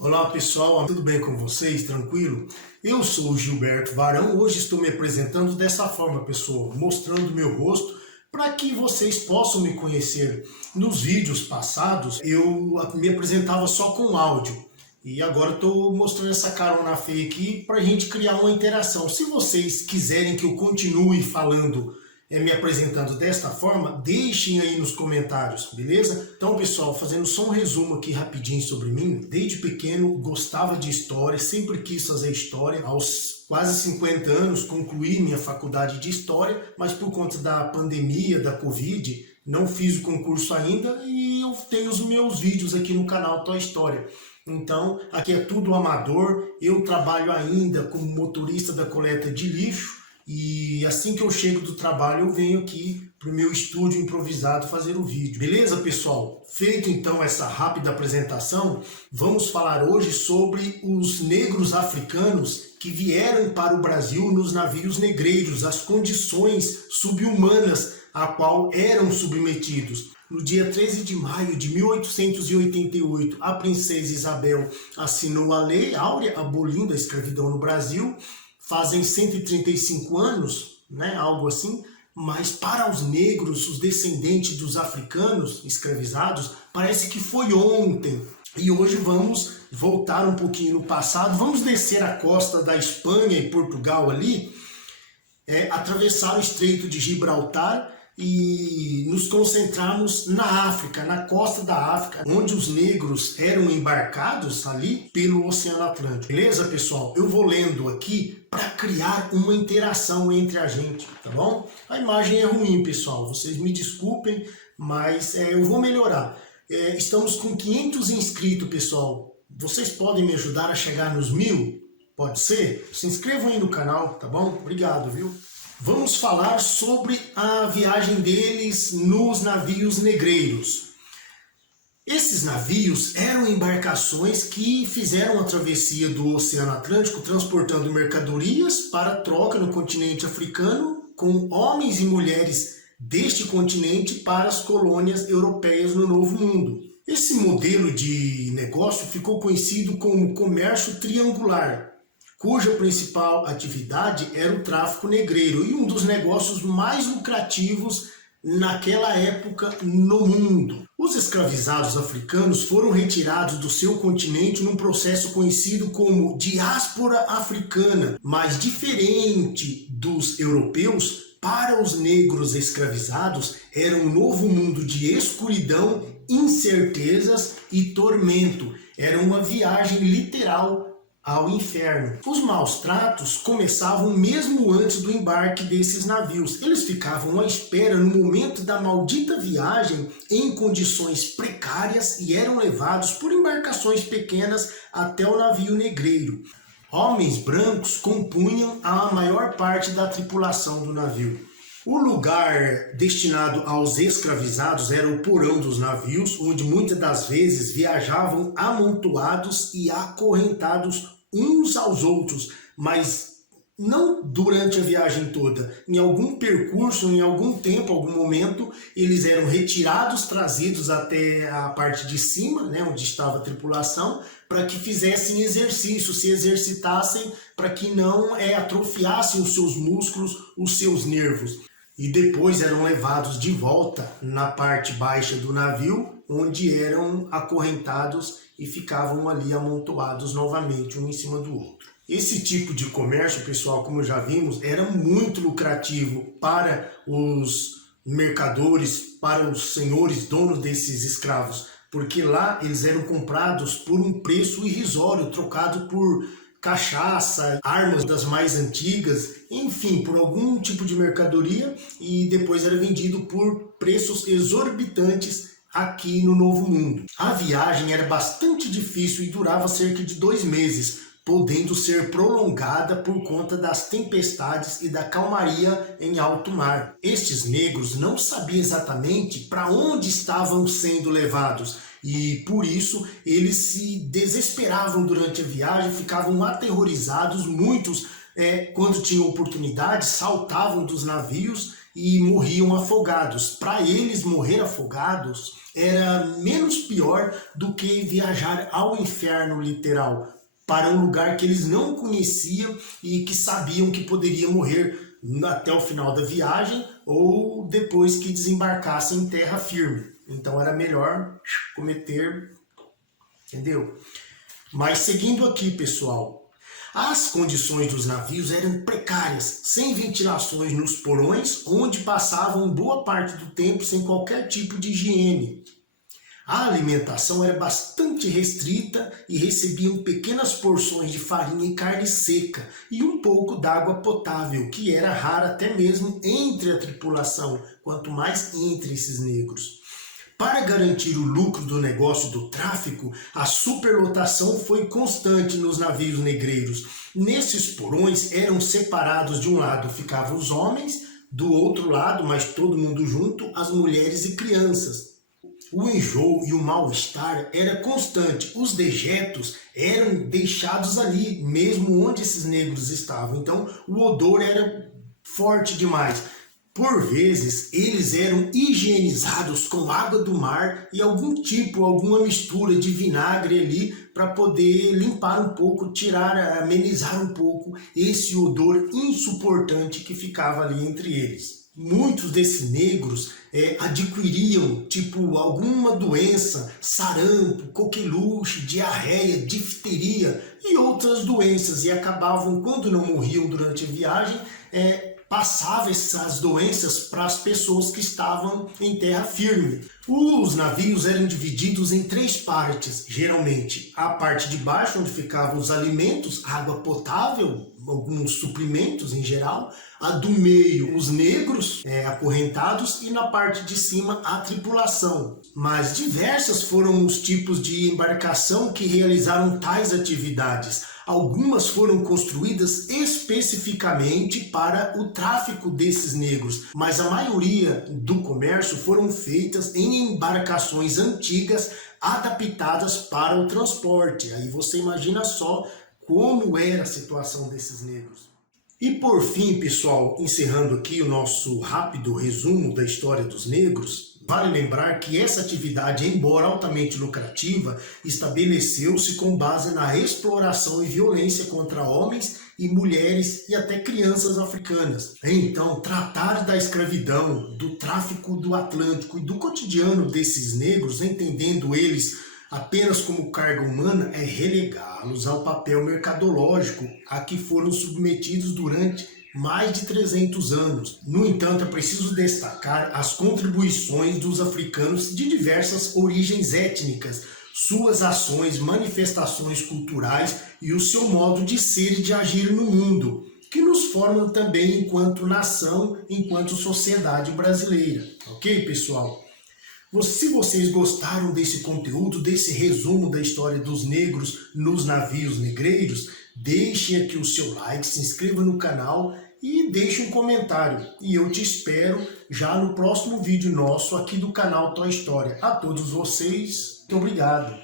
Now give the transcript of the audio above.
Olá pessoal, tudo bem com vocês? Tranquilo? Eu sou o Gilberto Varão, hoje estou me apresentando dessa forma, pessoal, mostrando meu rosto para que vocês possam me conhecer. Nos vídeos passados eu me apresentava só com áudio e agora estou mostrando essa carona feia aqui para a gente criar uma interação. Se vocês quiserem que eu continue falando me apresentando desta forma, deixem aí nos comentários, beleza? Então, pessoal, fazendo só um resumo aqui rapidinho sobre mim. Desde pequeno gostava de história, sempre quis fazer história. Aos quase 50 anos concluí minha faculdade de história, mas por conta da pandemia, da Covid, não fiz o concurso ainda e eu tenho os meus vídeos aqui no canal Toy História. Então, aqui é tudo amador, eu trabalho ainda como motorista da coleta de lixo, e assim que eu chego do trabalho eu venho aqui para o meu estúdio improvisado fazer o vídeo. Beleza, pessoal? Feito então essa rápida apresentação, vamos falar hoje sobre os negros africanos que vieram para o Brasil nos navios negreiros, as condições subhumanas a qual eram submetidos. No dia 13 de maio de 1888, a princesa Isabel assinou a Lei Áurea, abolindo a escravidão no Brasil. Fazem 135 anos, né, algo assim, mas para os negros, os descendentes dos africanos escravizados, parece que foi ontem. E hoje vamos voltar um pouquinho no passado, vamos descer a costa da Espanha e Portugal ali, atravessar o Estreito de Gibraltar e nos concentrarmos na África, na costa da África, onde os negros eram embarcados ali pelo Oceano Atlântico. Beleza, pessoal? Eu vou lendo aqui para criar uma interação entre a gente, tá bom? A imagem é ruim, pessoal, vocês me desculpem, mas eu vou melhorar. Estamos com 500 inscritos, pessoal. Vocês podem me ajudar a chegar nos 1000? Pode ser? Se inscrevam aí no canal, tá bom? Obrigado, viu? Vamos falar sobre a viagem deles nos navios negreiros. Esses navios eram embarcações que fizeram a travessia do Oceano Atlântico transportando mercadorias para troca no continente africano com homens e mulheres deste continente para as colônias europeias no Novo Mundo. Esse modelo de negócio ficou conhecido como comércio triangular, cuja principal atividade era o tráfico negreiro e um dos negócios mais lucrativos naquela época no mundo. Os escravizados africanos foram retirados do seu continente num processo conhecido como diáspora africana, mas diferente dos europeus, para os negros escravizados era um novo mundo de escuridão, incertezas e tormento. Era uma viagem literal ao inferno. Os maus tratos começavam mesmo antes do embarque desses navios. Eles ficavam à espera no momento da maldita viagem em condições precárias e eram levados por embarcações pequenas até o navio negreiro. Homens brancos compunham a maior parte da tripulação do navio. O lugar destinado aos escravizados era o porão dos navios, onde muitas das vezes viajavam amontoados e acorrentados uns aos outros, mas não durante a viagem toda. Em algum percurso, em algum tempo, algum momento, eles eram retirados, trazidos até a parte de cima, né, onde estava a tripulação, para que fizessem exercício, se exercitassem, para que não atrofiassem os seus músculos, os seus nervos. E depois eram levados de volta na parte baixa do navio, onde eram acorrentados e ficavam ali amontoados novamente, um em cima do outro. Esse tipo de comércio, pessoal, como já vimos, era muito lucrativo para os mercadores, para os senhores donos desses escravos, porque lá eles eram comprados por um preço irrisório, trocado por cachaça, armas das mais antigas, enfim, por algum tipo de mercadoria, e depois era vendido por preços exorbitantes aqui no Novo Mundo. A viagem era bastante difícil e durava cerca de 2 meses, podendo ser prolongada por conta das tempestades e da calmaria em alto mar. Estes negros não sabiam exatamente para onde estavam sendo levados e por isso eles se desesperavam durante a viagem, ficavam aterrorizados. Muitos, quando tinham oportunidade, saltavam dos navios e morriam afogados. Para eles, morrer afogados era menos pior do que viajar ao inferno literal, para um lugar que eles não conheciam e que sabiam que poderiam morrer até o final da viagem ou depois que desembarcassem em terra firme. Então era melhor cometer, entendeu? Mas seguindo aqui, pessoal, as condições dos navios eram precárias, sem ventilações nos porões, onde passavam boa parte do tempo sem qualquer tipo de higiene. A alimentação era bastante restrita e recebiam pequenas porções de farinha e carne seca e um pouco d'água potável, que era rara até mesmo entre a tripulação, quanto mais entre esses negros. Para garantir o lucro do negócio do tráfico, a superlotação foi constante nos navios negreiros. Nesses porões eram separados, de um lado ficavam os homens, do outro lado, mas todo mundo junto, as mulheres e crianças. O enjoo e o mal-estar era constante, os dejetos eram deixados ali, mesmo onde esses negros estavam. Então o odor era forte demais. Por vezes, eles eram higienizados com água do mar e alguma mistura de vinagre ali para poder limpar um pouco, amenizar um pouco esse odor insuportante que ficava ali entre eles. Muitos desses negros adquiriam alguma doença, sarampo, coqueluche, diarreia, difteria e outras doenças e acabavam, quando não morriam durante a viagem, passava essas doenças para as pessoas que estavam em terra firme. Os navios eram divididos em 3 partes, geralmente. A parte de baixo, onde ficavam os alimentos, água potável, alguns suprimentos em geral. A do meio, os negros acorrentados, e na parte de cima, a tripulação. Mas diversas foram os tipos de embarcação que realizaram tais atividades. Algumas foram construídas especificamente para o tráfico desses negros, mas a maioria do comércio foram feitas em embarcações antigas adaptadas para o transporte. Aí você imagina só como era a situação desses negros. E por fim, pessoal, encerrando aqui o nosso rápido resumo da história dos negros, vale lembrar que essa atividade, embora altamente lucrativa, estabeleceu-se com base na exploração e violência contra homens e mulheres e até crianças africanas. Então, tratar da escravidão, do tráfico do Atlântico e do cotidiano desses negros, entendendo eles apenas como carga humana, é relegá-los ao papel mercadológico a que foram submetidos durante mais de 300 anos. No entanto, é preciso destacar as contribuições dos africanos de diversas origens étnicas, suas ações, manifestações culturais e o seu modo de ser e de agir no mundo, que nos formam também enquanto nação, enquanto sociedade brasileira. Ok, pessoal? Se vocês gostaram desse conteúdo, desse resumo da história dos negros nos navios negreiros, deixe aqui o seu like, se inscreva no canal e deixe um comentário. E eu te espero já no próximo vídeo nosso aqui do canal Toy História. A todos vocês, muito obrigado.